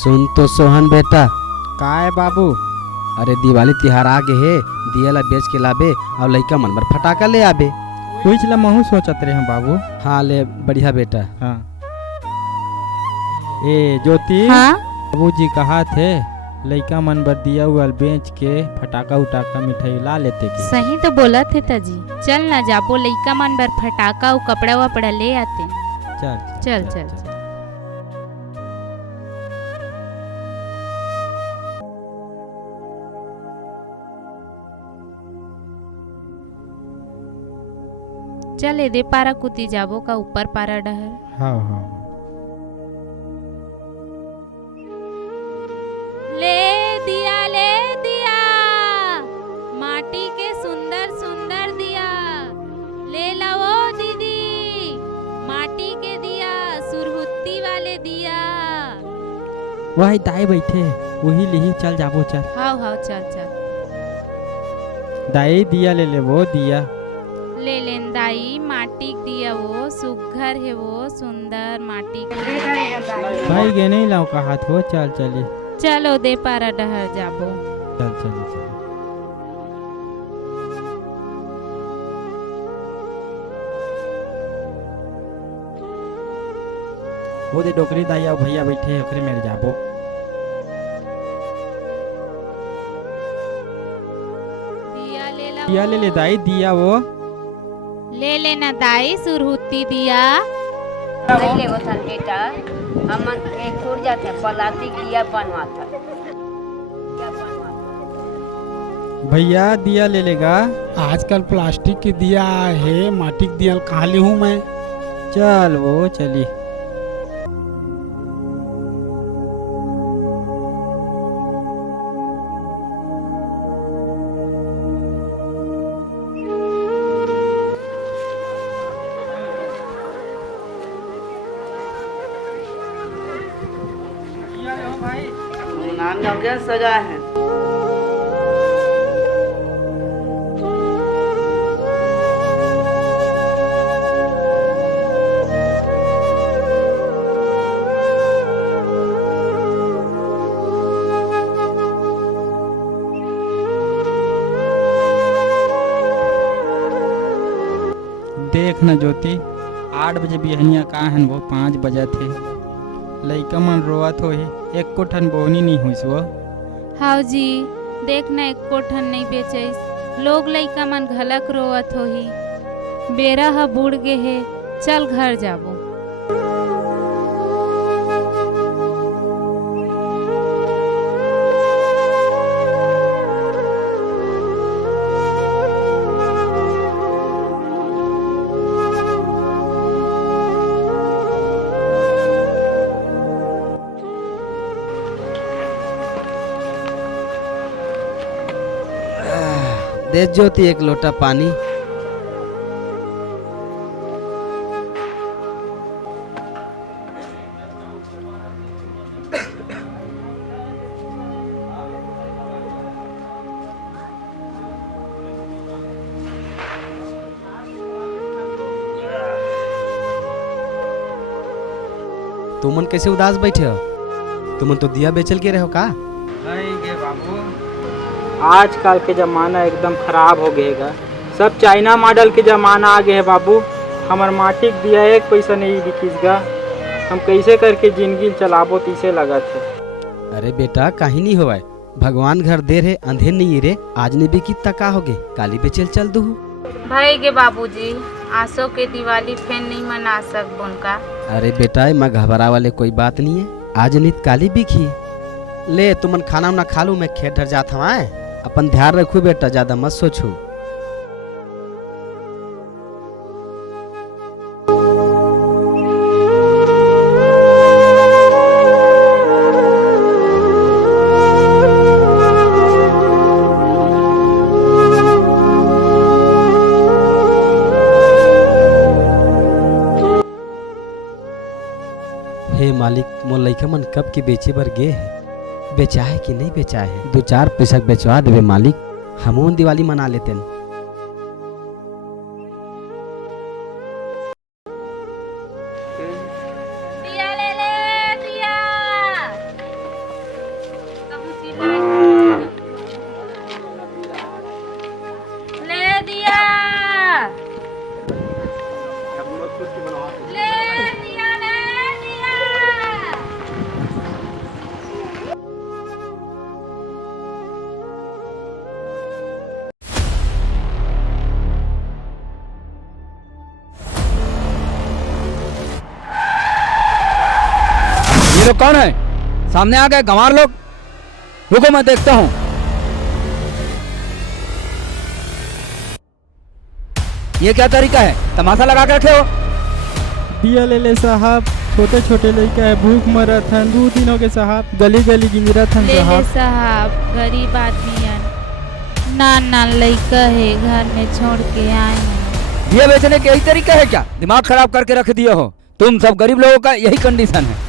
सुन तो सोहन बेटा, का है बाबू? अरे दिवाली तिहार आ गे हे, दिया ला बेच के लाबे और लइका मन बर फटाका ले आबे। कुछ ला महू सोचत रहे हैं बाबू। हाँ ले बढ़िया बेटा। हाँ ए ज्योति, हाँ बाबूजी कहा थे लइका मन बर दिया उल बेच के फटाका उटाका मिठाई ला लेते के। सही तो बोला थे ताजी। चल ना जाबो लइका मन बर फटाका और कपड़ा वपड़ा ले आते। चल चल चल चल। चल दे पारा कुती जाबो का ऊपर पारा डहर। हाँ हाँ ले दिया माटी के सुंदर सुंदर दिया ले लाओ दीदी, माटी के दिया सुरहुत्ती वाले दिया। वही दाई बैठे वही लिही, चल जाबो चल। हाँ हाँ चल चल। दाई दिया ले ले, वो दिया ले लेन दाई, माटी के दिया वो सुघर है, वो सुंदर माटी के। भाई गे नहीं लाओ कहा थो, चल चली। चलो दे पारा डहर जाबो। चल चली चल। वो दे डोकरी दाई और भैया बैठे ओकरे मेरे जाबो। दिया ले ले दाई, दिया वो ले लेना दाई सुरहुत्ती दिया। ले वो था बेटा, हम एक टूट जाते प्लास्टिक दिया बनवाता। भैया दिया ले लेगा। आजकल प्लास्टिक के दिया है, माटी के दिया कहाँ ले हूँ मैं। चल वो चली। नाम क्या सजा है। देख न ज्योति, 8 बजे बिहनिया कहाँ हैं वो 5 बजे थे। लइका मन रोवत होही, एक को ठन बोहनी नहीं हुई वो। हाउ जी देख ना एक कोठन नहीं बेचैस, लोग लइका मन घलक रोवत होही। बेरा ह बूढ़ गे हे, चल घर जाबो। दे ज्योति एक लोटा पानी। तुमन कैसे उदास बैठे हो? तुमन तो दिया बेचल के रहो का? नहीं गे बाबू, आजकल के जमाना एकदम खराब हो गएगा। सब चाइना मॉडल के जमाना आ गए है बाबू। हमार माटी के दिया 1 पैसा नहीं बिकिसगा। हम कैसे करके जिंदगी चलाबो तीसे लगा थे। अरे बेटा काहे नहीं होवे, भगवान घर देर है अंधेर नहीं रे। आज ने भी कितना का होगे, काली बेचल चल दू। भाई गे बाबूजी, आसो के दिवाली फेन नहीं मना सकबोन का। अरे बेटा मैं घबरा वाले कोई बात नहीं है, आज नित काली बिखी। ले तुमन खाना उना खा लू, मैं खेत धर जाता हूँ। अपन ध्यान रखू बेटा, ज्यादा मत सोचू। हे मालिक, मोर लइका मन कब के बेचे बर गे है, बेचा है कि नहीं बेचा है? 2-4 पैसा बेचवा देवे मालिक, हमोन दिवाली मना लेते। दिया ले ले दिया, लोग कौन है? सामने आ गए गंवार लोग। रुको मैं देखता हूँ। ये क्या तरीका है? तमाशा लगा के रखे हो। दिया ले ले साहब, छोटे छोटे लड़का है, भूख मरत हन 2 दिनों के साहब, गली गली गिंजरत हन ले ले साहब। साहब, गरीब आदमी है, नान लड़का है, घर में छोड़ के आए हैं। दिया बेचने के यही तरीका है क्या? दिमाग खराब करके रख दिए हो तुम सब। गरीब लोगों का यही कंडीशन है।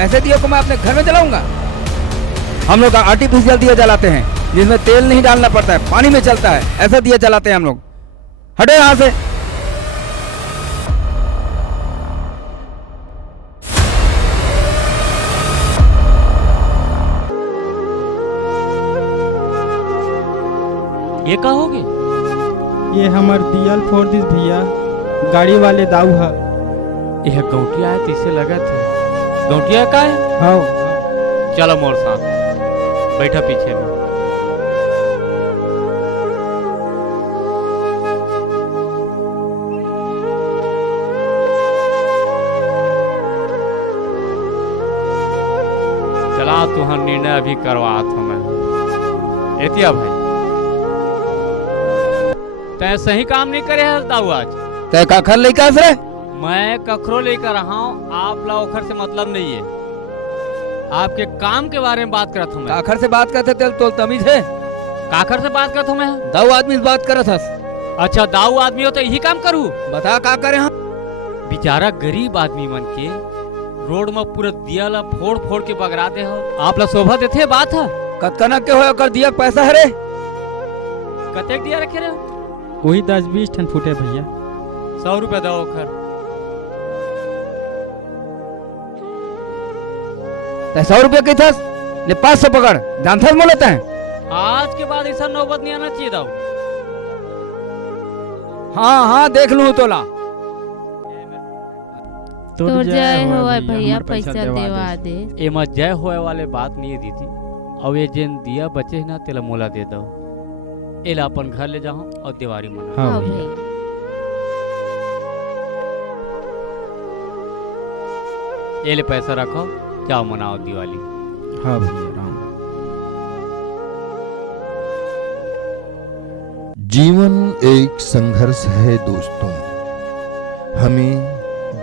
ऐसे दिए को मैं अपने घर में जलाऊंगा? हम लोग आर्टिफिशियल दिया जलाते हैं जिसमें तेल नहीं डालना पड़ता है, पानी में चलता है। ऐसा दिया जलाते हैं हम लोग। हटे यहाँ से। ये कहोगे? ये हमार दियल फोड़ दिस भैया, गाड़ी वाले दाऊ है। यह गौटिया है तो इसे लगा थे। गौटिया का है? हाँ। चलो मोर साथ, बैठा पीछे में। चला तुहर निर्णय अभी करवात हूँ मैं। एतिया भाई, तय सही काम नहीं करे है दाऊ आज। तय काखर लेकर रे? मैं कखरो लेकर रहा हूँ, आप लाओखर से मतलब नहीं है। आपके काम के बारे में बात करता हूँ मैं। काखर से बात करते तेल तो तमीज है? काखर से बात करता हूँ मैं। दाऊ आदमी से बात करत हस। अच्छा दाऊ आदमी हो तो यही काम करूँ? बता का करे हम? बेचारा गरीब आदमी मन के रोड में पूरा दिया ला फोड़ फोड़ के बगरा दे हो। आप ला शोभा देते बात है? कतकना के हो कर दिया पैसा है रे? कतेक दिया रखे रहे? वही 10-20 ठन फूटे भैया। 100 रुपया दो खर। 100 रुपया की थस ले 500 पकड़। जानथस मोलता है। आज के बाद ऐसा नौबत नहीं आना चाहिए दाऊ। हाँ हाँ देख लूँ तोला। तो जय हो भैया, पैसा देवा दे। एमा जय होए वाले बात नहीं है दीदी। अब ये जिन दिया बचे है ना तेला मोला दे दो। एला अपन घर ले जाओ और दिवाली मना। हाँ हाँ भैया। भैया। ये ले पैसा रखो, जाओ मनाओ दिवाली। हाँ भैया राम। जीवन एक संघर्ष है दोस्तों। हमें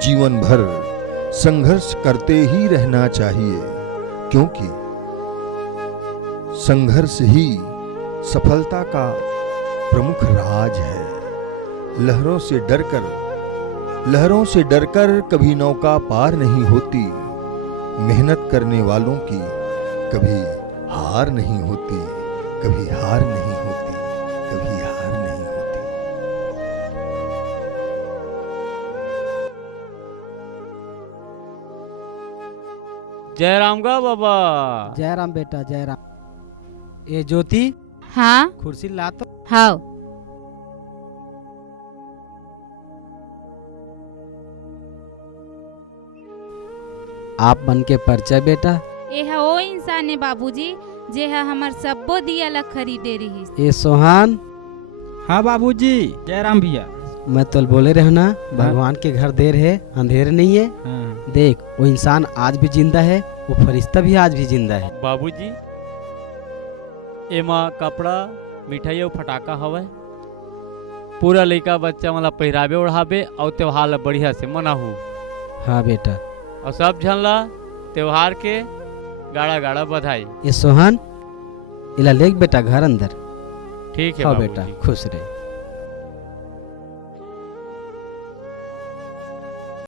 जीवन भर संघर्ष करते ही रहना चाहिए, क्योंकि संघर्ष ही सफलता का प्रमुख राज है। लहरों से डरकर कभी नौका पार नहीं होती। मेहनत करने वालों की कभी हार नहीं होती, कभी हार नहीं होती, कभी हार नहीं होती। जय राम गा बाबा। जय राम बेटा, जय राम। ये ज्योति हाँ कुर्सी ला तो। हाँ। आप बन के परिचय बेटा। यह वो इंसान है बाबूजी जे हमर सबो दिया ला खरीदे रही। ये सोहान। हाँ बाबूजी, जय राम भैया। मैं तो बोले रहे ना, भगवान के घर देर है अंधेर नहीं है। हाँ। देख वो इंसान आज भी जिंदा है, वो फरिश्ता भी आज भी जिंदा है। बाबूजी एमा कपड़ा मिठाई और फटाका हवे। पूरा लड़का बच्चा वाला पहरावे ओढ़ावे और त्योहार ला बढ़िया से मनाहू। हाँ बेटा। और सब झन ला त्योहार के गाड़ा गाड़ा बधाई। ये सोहान इला लेक बेटा घर अंदर। ठीक है हाँ बाबूजी। बेटा खुश रहे।